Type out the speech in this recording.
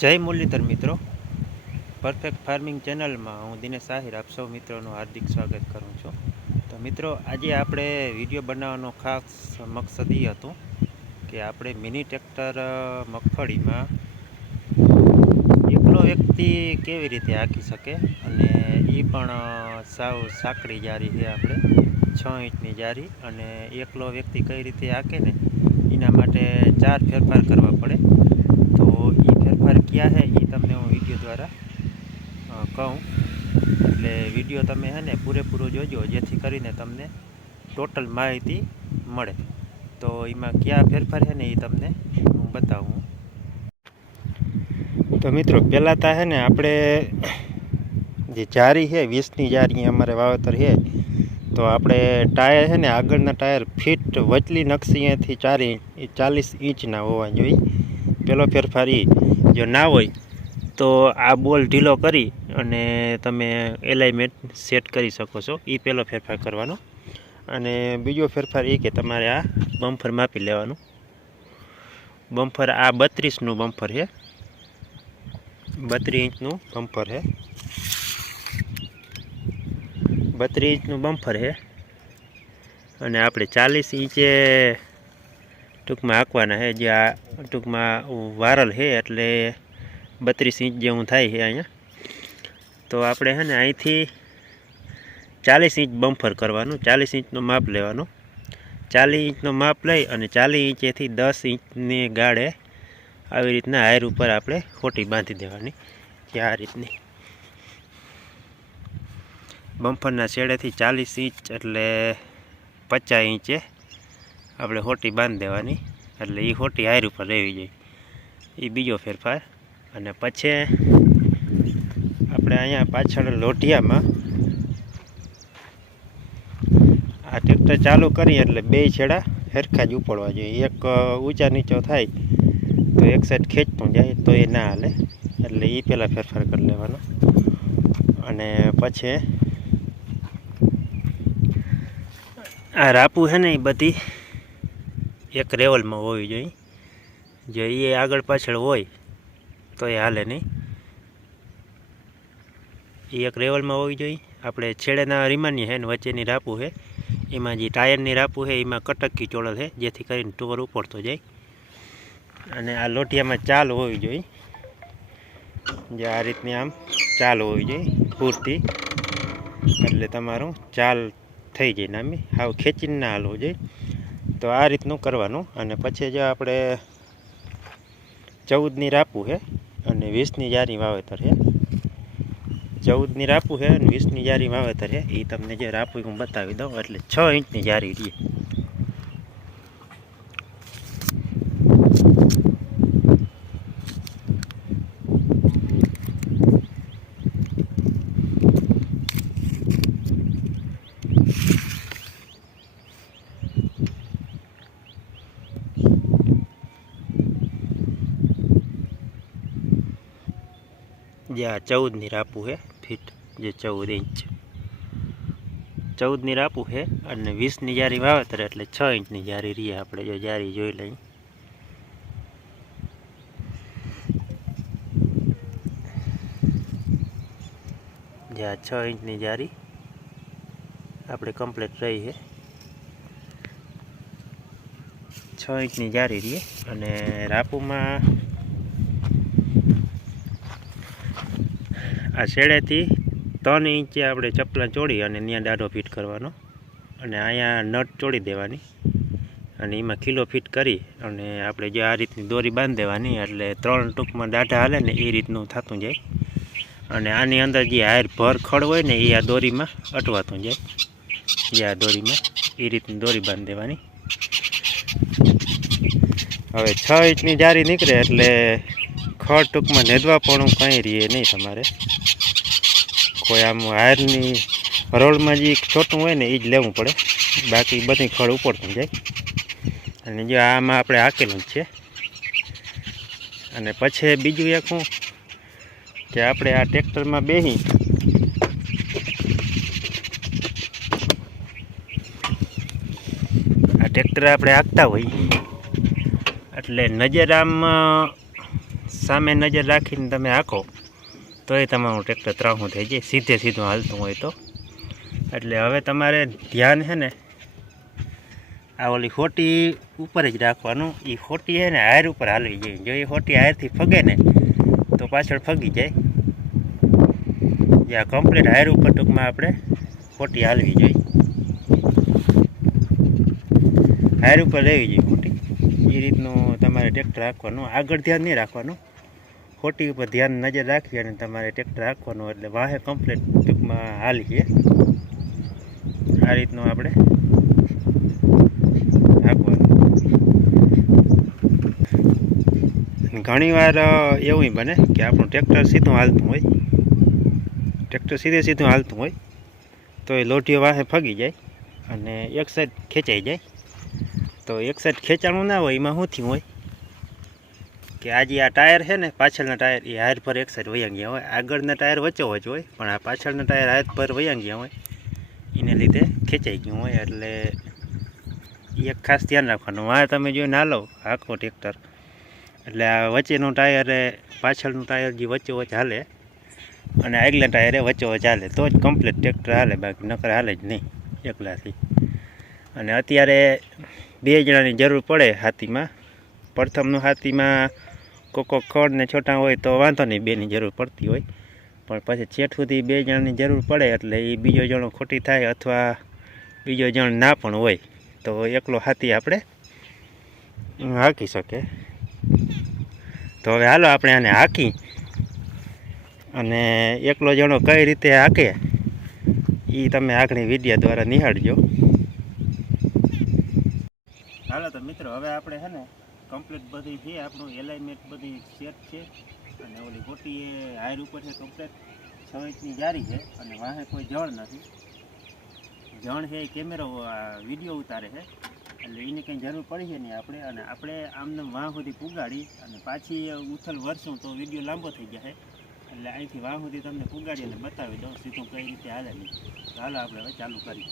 જય મુરલીધર મિત્રો. Perfect farming ચેનલમાં હું દિનેશ આહિર, આપ સૌ મિત્રોનું હાર્દિક સ્વાગત કરું છું. તો મિત્રો, આજે આપણે વીડિયો બનાવવાનો ખાસ મકસદ એ હતું કે આપણે મિની ટ્રેક્ટર મગફળીમાં એકલો વ્યક્તિ કેવી રીતે આંકી શકે અને એ પણ સાવ સાંકડી જારી છે આપણે, છ ઇંચની જારી અને એકલો વ્યક્તિ કઈ રીતે આંકે ને, એના માટે ચાર ફેરફાર કરવા પડે. ક્યાં છે એ તમને હું વીડિયો દ્વારા કહું. એટલે વીડિયો તમે હે ને પૂરેપૂરો જોજો, જેથી કરીને તમને ટોટલ માહિતી મળે. તો એમાં ક્યાં ફેરફાર છે ને એ તમને હું બતાવું. તો મિત્રો, પહેલાં તો છે ને આપણે જે જારી છે વીસની જારી અમારે વાવેતર છે તો આપણે ટાયર છે ને આગળના ટાયર ફીટ વચલી નકશી અહીંયાથી ચાર ચાલીસ ઇંચના હોવા જોઈએ. પહેલો ફેરફાર એ જો ના હોય, તો આ બોલ ઢીલો કરી અને તમે એલાઇમેન્ટ સેટ કરી શકો છો. એ પહેલો ફેરફાર કરવાનો. અને બીજો ફેરફાર એ કે તમારે આ બમ્ફર માપી લેવાનું. બમ્ફર આ બત્રીસનું બમ્ફર છે બત્રીસ ઇંચનું બમ્ફર છે બત્રીસ ઇંચનું બમ્ફર છે અને આપણે ચાલીસ ઇંચે ટૂંકમાં હાંકવાના છે. જે આ ટૂંકમાં વારલ છે, એટલે બત્રીસ ઇંચ જેવું થાય છે અહીંયા. તો આપણે છે ને અહીંથી ચાલીસ ઇંચ બમ્ફર કરવાનું, ચાલીસ ઇંચનું માપ લેવાનું. ચાલીસ ઇંચનું માપ લઈ અને ચાલીસ ઇંચેથી દસ ઇંચની ગાળે આવી રીતના હાયર ઉપર આપણે ખોટી બાંધી દેવાની. કે આ રીતની. બમ્ફરના છેડેથી ચાલીસ ઇંચ એટલે પચાસ ઇંચે આપણે હોટી બાંધી દેવાની, એટલે એ હોટી હાયર ઉપર રહેવી જોઈએ. એ બીજો ફેરફાર. અને પછી આપણે અહીંયા પાછળ લોઢિયામાં આ ટ્રેક્ટર ચાલુ કરીએ એટલે બે છેડા સરખા જ ઉપડવા જોઈએ. એક ઊંચા નીચો થાય, તો એક સાઈડ ખેંચતું જાય, તો એ ના હાલે. એટલે એ પહેલાં ફેરફાર કરી લેવાનો. અને પછી આ રાપુ છે ને એ બધી એક લેવલમાં હોવી જોઈએ. જો એ આગળ પાછળ હોય, તો એ હાલે નહીં. એ એક લેવલમાં હોવી જોઈએ. આપણે છેડેના રીમાની છે ને વચ્ચેની રાપુ છે. એમાં જે ટાયરની રાપુ છે, એમાં કટકી ચોળલ છે, જેથી કરીને ટુવર ઉપડતો જાય. અને આ લોટિયામાં ચાલ હોવી જોઈએ. જે આ રીતની આમ ચાલ હોવી જોઈએ, પૂરતી. એટલે તમારું ચાલ થઈ જાય નામી. હાવ ખેંચીને ના હાલવું જોઈએ. તો આ રીતનું કરવાનું. અને પછી જો આપણે ચૌદની રાપું છે અને વીસની જારી વાવેતર છે ચૌદની રાપું છે અને વીસની જારી વાવેતર છે એ તમને જે રાપું હું બતાવી દઉં, એટલે છ ઇંચની જારી રહી. જે આ ચૌદની રાપુ છે ફીટ જે ચૌદ ઇંચ. ચૌદની રાપુ છે અને વીસની જારી વાવેતર એટલે છ ઇંચની જારી રહીએ આપણે, જો જારી જોઈ લઈએ. જે આ છ ઇંચની જારી આપણે કમ્પ્લીટ રહી છે છ ઇંચની જારી રહીએ અને રાપુમાં આ છેડેથી ત્રણ ઇંચે આપણે ચપલા ચોડી અને ત્યાં દાઢો ફિટ કરવાનો. અને અહીંયા નટ ચોડી દેવાની. અને એમાં કિલો ફિટ કરી અને આપણે જે આ રીતની દોરી બાંધી દેવાની, એટલે ત્રણ ટૂંકમાં દાઢા હાલે ને એ રીતનું થતું જાય. અને આની અંદર જે હાયર ભર ખડ હોય ને એ આ દોરીમાં અટવાતું જાય. જે આ દોરીમાં એ રીતની દોરી બાંધી દેવાની. હવે છ ઇંચની જારી નીકળે એટલે ખડ ટૂંકમાં નેદવાપણું કંઈ રહીએ નહીં તમારે. કોઈ આમ હાયરની રોડમાં જે છોટું હોય ને એ જ લેવું પડે. બાકી બધી ખડ ઉપડતું જાય. અને જો આમાં આપણે હાકેલું જ છે. અને પછી બીજું એક હું કે આપણે આ ટ્રેક્ટરમાં બેસી આ ટ્રેક્ટર આપણે હાંકતા હોઈએ. એટલે નજર આમ સામે નજર રાખીને તમે આખો એ તમારું ટ્રેક્ટર ત્રાહું થઈ જાય. સીધે સીધું હાલતું હોય તો. એટલે હવે તમારે ધ્યાન છે ને, આ ઓલી ખોટી ઉપર જ રાખવાનું. એ ખોટી છે ને હાર ઉપર હાલવી જોઈએ. જો એ ખોટી હારથી ફગે ને, તો પાછળ ફગી જાય. આ કમ્પ્લીટ હાર ઉપર ટૂંકમાં આપણે ખોટી હાલવી જોઈએ. હાર ઉપર રહેવી જોઈએ ખોટી એ રીતનું તમારે ટ્રેક્ટર રાખવાનું. આગળ ધ્યાન નહીં રાખવાનું. ખોટી ઉપર ધ્યાન નજર રાખવી અને તમારે ટ્રેક્ટર રાખવાનું એટલે વાહે કમ્પ્લીટ ટૂંકમાં હાલી છે. આ રીતનું આપણે રાખવાનું. ઘણી એવું બને કે આપણું ટ્રેક્ટર સીધું હાલતું હોય. ટ્રેક્ટર સીધે સીધું હાલતું હોય, તો એ લોટીઓ વાહે ફગી જાય અને એક સાઈડ ખેંચાઈ જાય. તો એક સાઈડ ખેંચાણું ના હોય, એમાં શું થયું હોય? કે આજે આ ટાયર છે ને, પાછળના ટાયર, એ હાર પર એક સાઈડ વયા હોય. આગળના ટાયર વચ્ચે વચ્ચે હોય, પણ આ પાછળના ટાયર હાથ પર વયા ગયા હોય, એને લીધે ખેંચાઈ ગયું હોય. એટલે એક ખાસ ધ્યાન રાખવાનું. આ તમે જો ના લો, આખો ટ્રેક્ટર એટલે આ વચ્ચેનું ટાયર પાછળનું ટાયર જે વચ્ચે વચ્ચે હાલે, અને આગલા ટાયરે વચ્ચે વચ્ચે હાલે. તો જ કમ્પ્લીટ ટ્રેક્ટર હાલે, બાકી નકર હાલે જ નહીં, એકલાથી. અને અત્યારે બે જણાની જરૂર પડે હાથીમાં. પ્રથમનું હાથીમાં કોક ખડ ને છોટા હોય તો વાંધો નહીં, બેની જરૂર પડતી હોય. પણ પછી છેઠ સુધી બે જણાની જરૂર પડે એટલે એ બીજો જણો ખોટી થાય અથવા બીજો જણ ના પણ હોય. તો એકલો હાથી આપણે હાંકી શકે. તો હવે હાલો આપણે આને હાંકી. અને એકલો જણો કઈ રીતે હાંકે એ તમે આગળની વીડિયો દ્વારા નિહાળજો. હાલો તો મિત્રો, હવે આપણે છે ને કમ્પ્લીટ બધી છે, આપણું એલાઇમેન્ટ બધી સેટ છે. અને ઓલી ગોટી એ હાયર ઉપર છે કમ્પ્લીટ છ ઇંચની જારી છે, અને વાહે કોઈ જળ નથી. જણ છે એ કેમેરો વીડિયો ઉતારે છે. એટલે એની કંઈ જરૂર પડી છે નહીં આપણે. અને આપણે આમને વાહ સુધી પુગાડી, અને પાછી ઉથલ વરસું તો વીડિયો લાંબો થઈ જશે એટલે અહીંથી વાહ સુધી તમને પુગાડી અને બતાવી દઉં. સીધું કઈ રીતે હાલે નહીં. ચાલો આપણે હવે ચાલુ કરીએ.